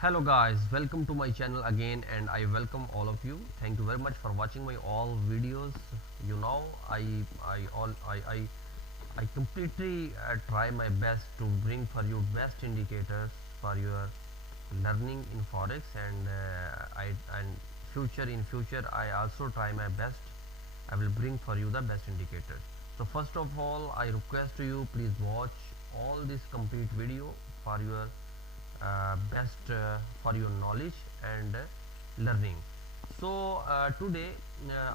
Hello guys, welcome to my channel again and I welcome all of you. Thank you very much for watching my all videos. You know I completely try my best to bring for you best indicators for your learning in forex and future I also try my best. I will bring for you the best indicators. So first of all, I request to you please watch all this complete video for your best for your knowledge and learning. So today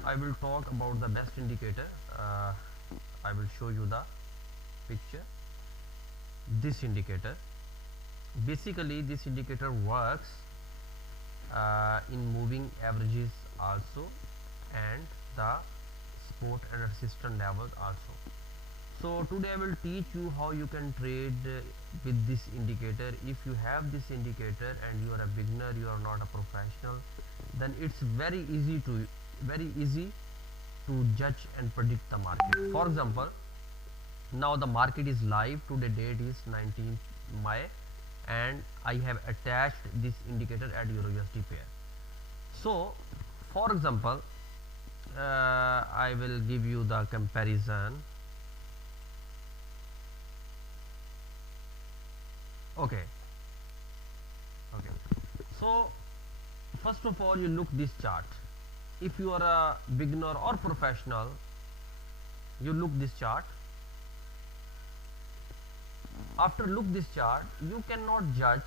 I will talk about the best indicator. I will show you the picture. This indicator, basically this indicator works in moving averages also and the support and resistance levels also. So today I will teach you how you can trade with this indicator. If you have this indicator and you are a beginner, you are not a professional, then it's very easy to judge and predict the market. For example, now the market is live. Today date is 19th May and I have attached this indicator at Euro USD pair. So for example, I will give you the comparison. Okay. So first of all, you look this chart. If you are a beginner or professional, you look this chart. After look this chart, you cannot judge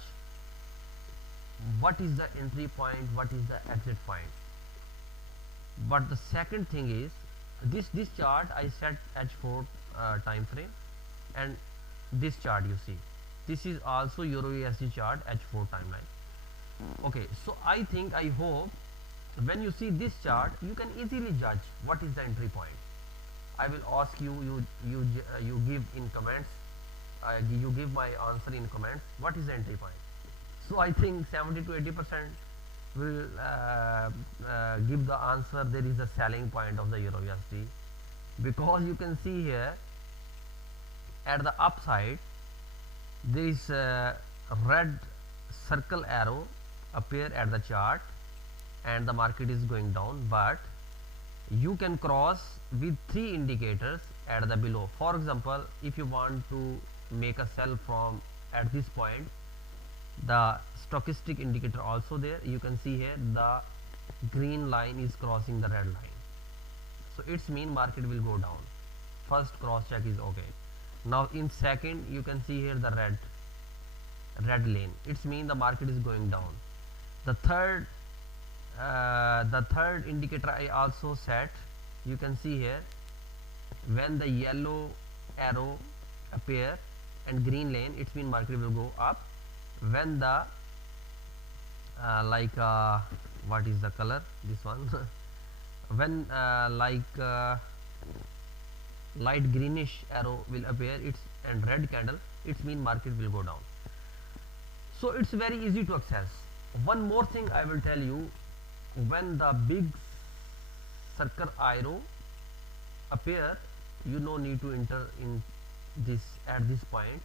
what is the entry point, what is the exit point. But the second thing is this chart I set H4 time frame, and this chart you see, this is also Euro USD chart H4 timeline. Okay, so I hope when you see this chart you can easily judge what is the entry point. I will ask you give in comments, you give my answer in comments, what is the entry point. So I think 70 to 80% will give the answer there is a selling point of the Euro USD, because you can see here at the upside there is a red circle arrow appear at the chart and the market is going down, but you can cross with three indicators at the below. For example, if you want to make a sell from at this point, the stochastic indicator also there. You can see here the green line is crossing the red line, so it's mean market will go down. First cross check is okay. Now in second you can see here the red lane, it's mean the market is going down. The third indicator I also set, you can see here when the yellow arrow appear and green lane, it's mean market will go up. When the what is the color, this one when light greenish arrow will appear, it's and red candle, it's mean market will go down. So it's very easy to access. One more thing I will tell you, when the big circle arrow appear, you no need to enter in this at this point,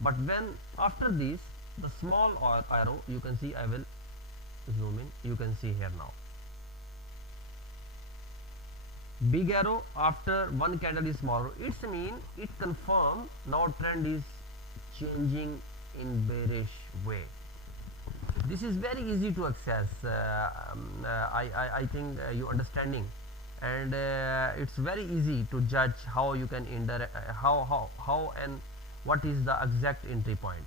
but when after this the small arrow, you can see, I will zoom in, you can see here now big arrow after one candle is small, it's mean it confirm now trend is changing in bearish way. This is very easy to access. I think you understanding, and it's very easy to judge how you can how and what is the exact entry point.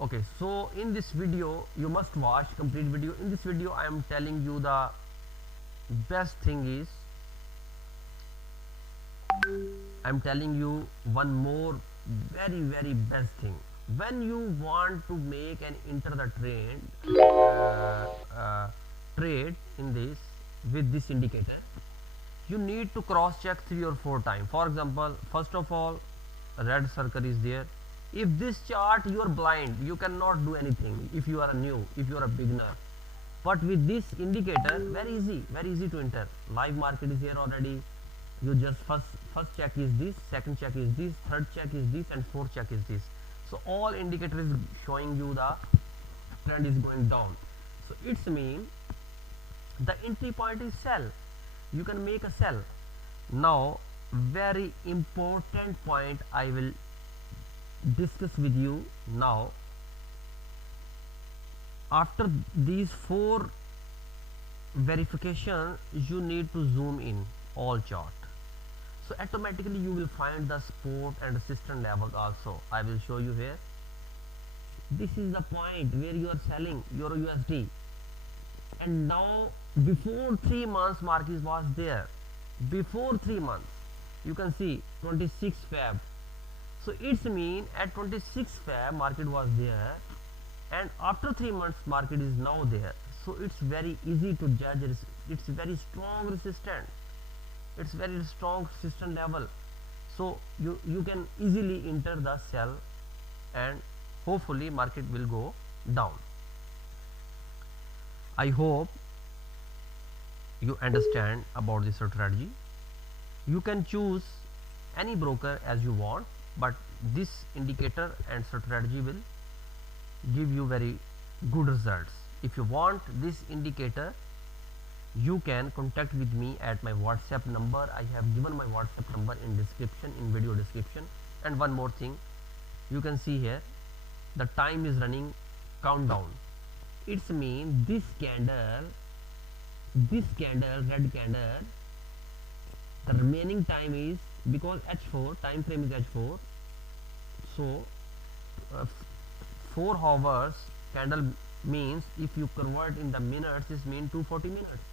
Okay, so in this video you must watch complete video. In this video I am telling you the best thing is, I'm telling you one more very best thing. When you want to make and enter the trade in this with this indicator, you need to cross check 3 or 4 times. For example, first of all, red circle is there. If this chart you are blind, you cannot do anything. If you are a new, if you are a beginner, but with this indicator very easy to enter. Live market is here already. You just first check is this, second check is this, third check is this, and fourth check is this. So all indicator is showing you the trend is going down. So it's mean the entry point is sell. You can make a sell. Now very important point I will discuss with you now. After these 4 verification, you need to zoom in all chart. So automatically you will find the support and resistance level also. I will show you here. This is the point where you are selling Euro USD, and now before 3 months market was there. Before 3 months, you can see 26 Feb. So it's mean at 26 Feb market was there, and after 3 months market is now there. So it's very easy to judge. It's very strong resistance. It's very strong resistance level. So you can easily enter the sell, and hopefully market will go down. I hope you understand about this strategy. You can choose any broker as you want, but this indicator and strategy will give you very good results. If you want this indicator, you can contact with me at my WhatsApp number. I have given my WhatsApp number in description, in video description. And one more thing, you can see here the time is running countdown. It's mean this candle, red candle, the remaining time is, because H4 time frame is H4, so 4 hours candle means if you convert in the minutes, this means 240 minutes.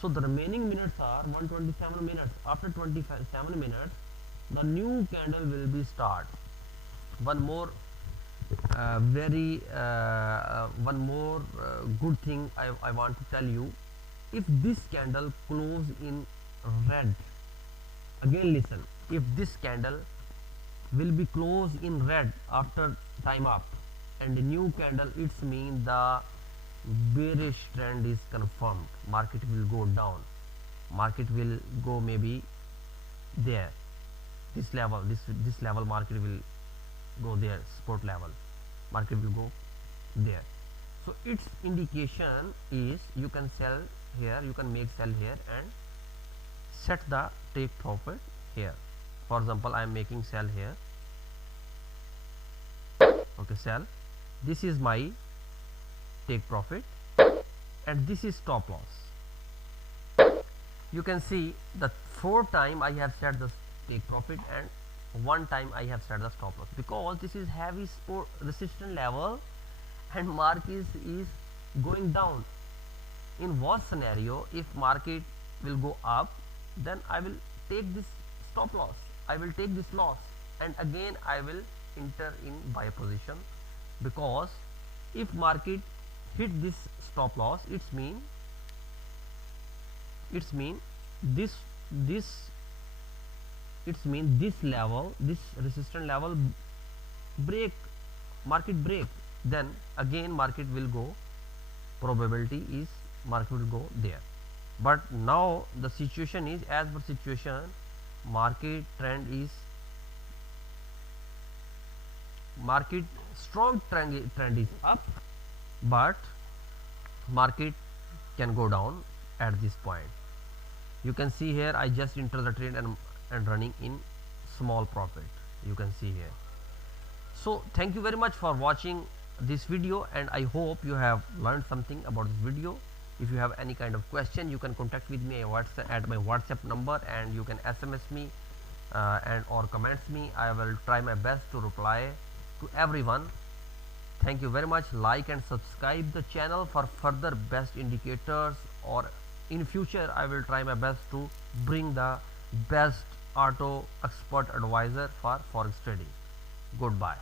So the remaining minutes are 127 minutes. After 27 minutes, the new candle will be start. One more good thing I want to tell you. If this candle close in red, again listen, if this candle will be closed in red after time up and a new candle, it's mean the bearish trend is confirmed. Market will go down. Market will go maybe there. This level, this level market will go there. Support level. Market will go there. So its indication is you can sell here, you can make sell here and set the take profit here. For example, I am making sell here. Okay, sell. This is my take profit, and this is stop loss. You can see that 4 times I have set the take profit and 1 time I have set the stop loss, because this is heavy support resistance level and market is going down. In worst scenario, if market will go up, then I will take this stop loss, I will take this loss, and again I will enter in buy position, because if market hit this stop loss, it's mean this level, this resistance level break, market break, then again market will go, probability is market will go there. But now the situation is, as per situation, market trend is, market strong trend is up, but market can go down at this point. You can see here I just enter the trade and running in small profit, you can see here. So thank you very much for watching this video, and I hope you have learned something about this video. If you have any kind of question, you can contact with me at my WhatsApp number, and you can SMS me and or comments me. I will try my best to reply to everyone. Thank you very much. Like and subscribe the channel for further best indicators, or in future I will try my best to bring the best auto expert advisor for forex trading. Goodbye.